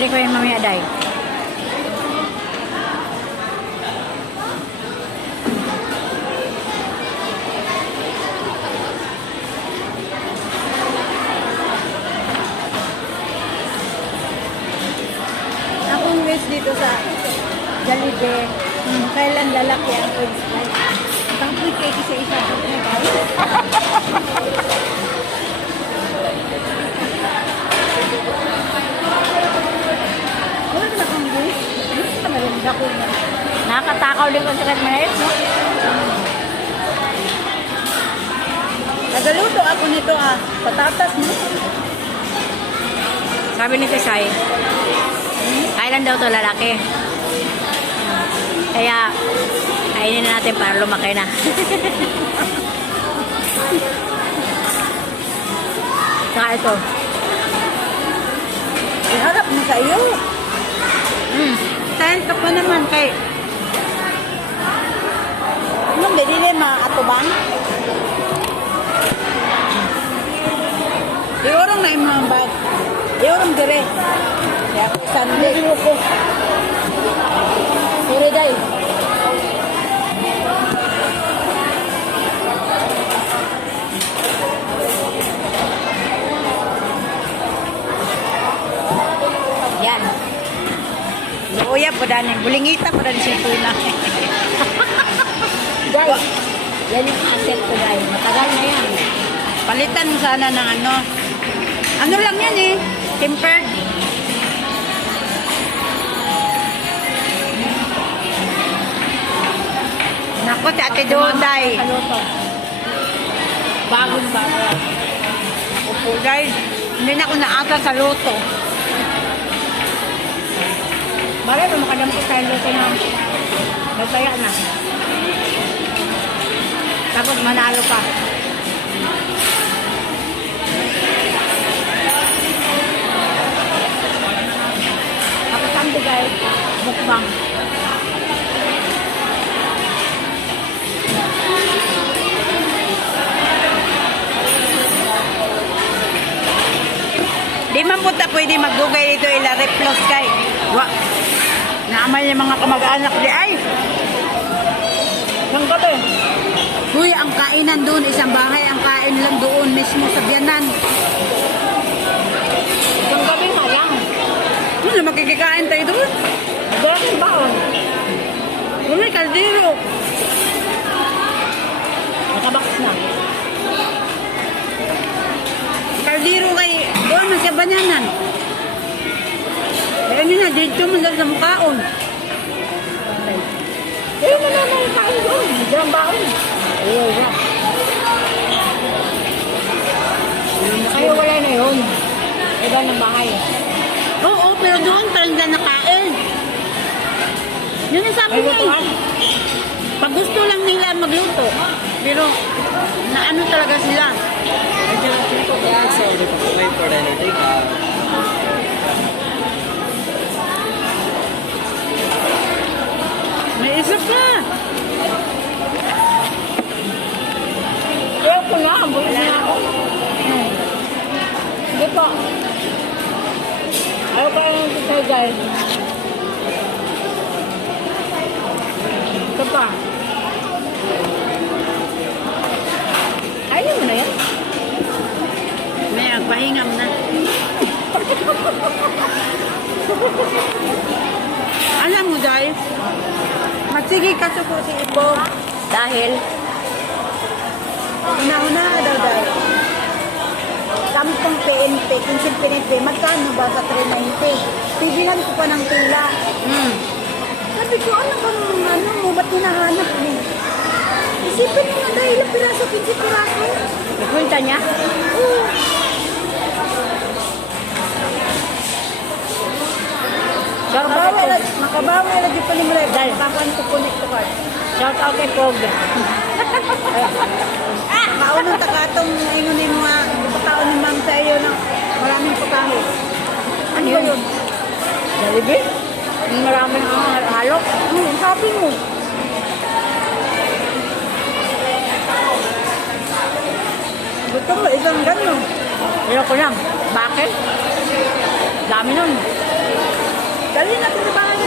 Bili ko yung mamaya, day. Akong wish dito sa Jollibee, kailan lalaki ang French fries. Tangkoy kay isa-isa doon na guys. Wala na akong wish. Wish ka malanda ko na. Nakakatakaw din ko sa kahit no? Nagaluto ako nito patatas mo. Sabi ni Tisay, kailan daw to lalaki. Kaya, kainin na natin para lumaki na. Saka ito. Iharap mo sa iyo. Saan ka pa naman kay... Anong hindi maatubang? Iorong na yung mga bag. Iorong dire. Kaya ako Sunday. Sorry, day. Yan. Luya po dani. Bulingita po dani siya tuna. Guys, yan yung asset ko, guys. Matagal na yan. Palitan mo sana ng ano. Ano lang yan eh. Tempered. Naku, si Ate Doday. Bagong bago. Opo, guys. Hindi na ako naasa sa luto. Bagay pa makadampot tayo luto na nagtaya na. Tapos manalo pa. Tapos ang bigay, mukbang. Di man po ta pwede magdugay dito ila replos kay. Wa. Naamay yung mga kamag-anak di ay. Nang gabi. Uy, ang kainan doon, isang bahay, ang kain lang doon mismo sa biyanan. Nang gabi nga lang. Ano, makikikain tayo doon? Dahil baon. Uy, kaldero. Nakabox na. Kaldero kay, doon man sa banyanan. Kaya nyo na, dito mo sa mukaon. Eh, wala na yung kain doon. Diyan baon. Oo, yeah. Kayo wala na yun. Iba ng bahay. Oo, pero doon parang na nakain. Yun ang sabi niya eh. Pag gusto lang nila magluto. Pero, naano talaga sila. May isa pa. Ayaw ko na. Bulis na ako. Hindi po. Ayaw ko lang ito guys. Ito pa. Ayaw mo na yan? May agpahingam na. Alam mo, Day, magsige ka sa si Ipo. Dahil, Una-una ka daw, Day. Sampung PNP, 15 PNP, magkano ba sa 390? Pigilan ko pa ng tila. Sabi ko, ano bang ano mo, ba't hinahanap mo? Isipin mo nga dahil ang piraso, 15 piraso. ipunta niya. Oo. Makabawi na di pa ni Mre. Dahil kapan ko connect to card. Shout out kay Pog. Kaunang takatong ingon ni mga pagkaon ni Ma'am sa iyo ng maraming pagkain. Ano ba yun? Jollibee? Maraming halok. Sabi mo. Gusto mo, isang gano'n. Ayoko lang. Bakit? Dami nun. Dali natin sa bahay.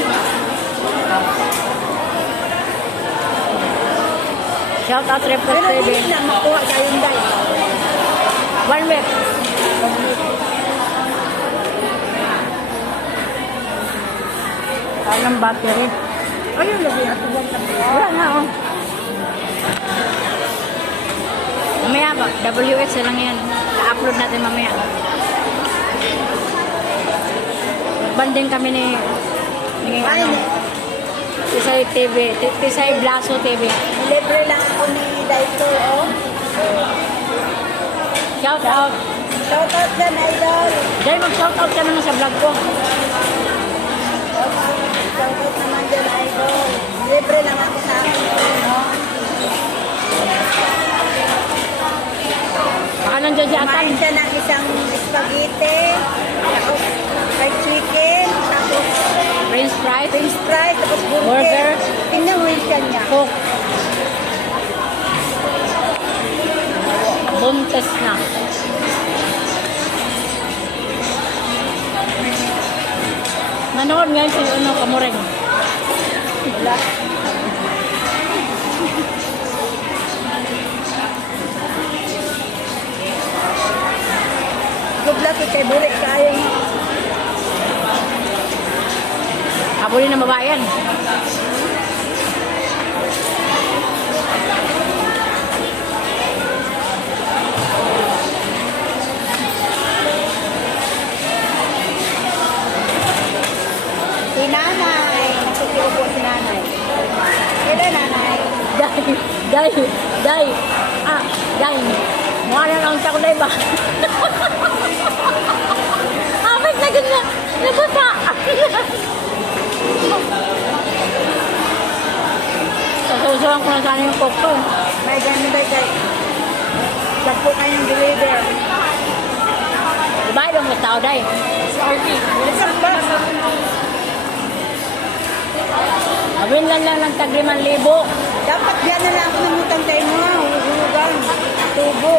Shout out Reflex Pero TV. hindi na makuha sa Hyundai. 1 week. Anong battery? Ayun, lagi natin lang sa Wala na, oh. Mamaya ba? WX na lang yan. Na-upload natin mamaya. Banding kami ni Ay, ano, Tisay TV. Tisay Blaso TV. libre lang ako ni Daito, oh. Shout out. Shout out dyan, idol. Dahil mag-shout out ka naman sa vlog ko. Shout out naman dyan, idol. Libre lang ako sa akin, no? Baka nandiyan si Atan. Kumain siya ng isang spaghetti, tapos fried chicken, tapos French fries. french fries, tapos burger. Burger. Tingnan mo yung tiyan niya. Coke. Buntes na. Nanood ngayon si ano, Kamureng. Wala. Good luck kay Burik kayo. Habulin ng babayan. Si nanay. Nagsusuko si nanay. Kailan nanay? Day. Day. Mukha na lang sa kulay ba? Amit na ganyan. Nabasa. Sasusuhan ko na sana yung coke ko. May ganun ba kay? Sagpo kayong deliver. Diba yung tao, Day? Isang ba? Awin lang ng tag 5,000. Dapat yan na lang ako namutang tayo mo. Hulugan. Tubo.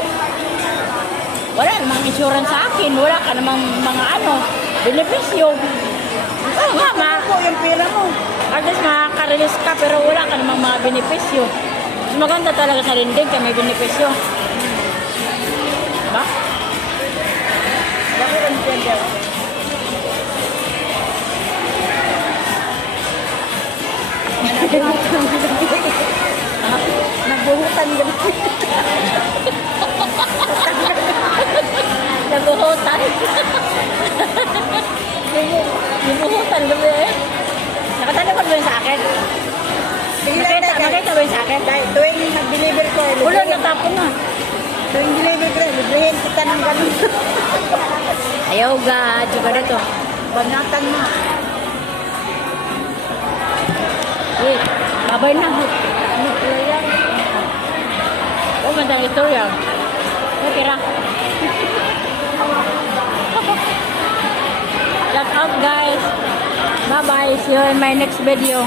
Wala namang insurance sa akin. Wala ka namang mga ano, benepisyo. Oo nga, Ako yung pera mo. at least makaka-release ka pero wala ka namang mga benepisyo. Mas maganda talaga sa lending kaya may benepisyo. Diba? Bakit ang tender? Nagbuhutan gabi. Naguhutan. Naguhutan gabi eh. Nakatalikod mo yun sa akin? Nakita mo yun sa akin? Dahil tuwing nag-deliver ko, Wala, natapon na. tuwing deliver ko, librihin kita ng ganun. Ayaw ga, juga na to. Banatan mo. Eh, babay na. Oh, magandang istorya. Okay ra. Shout out guys. Bye bye. See you in my next video.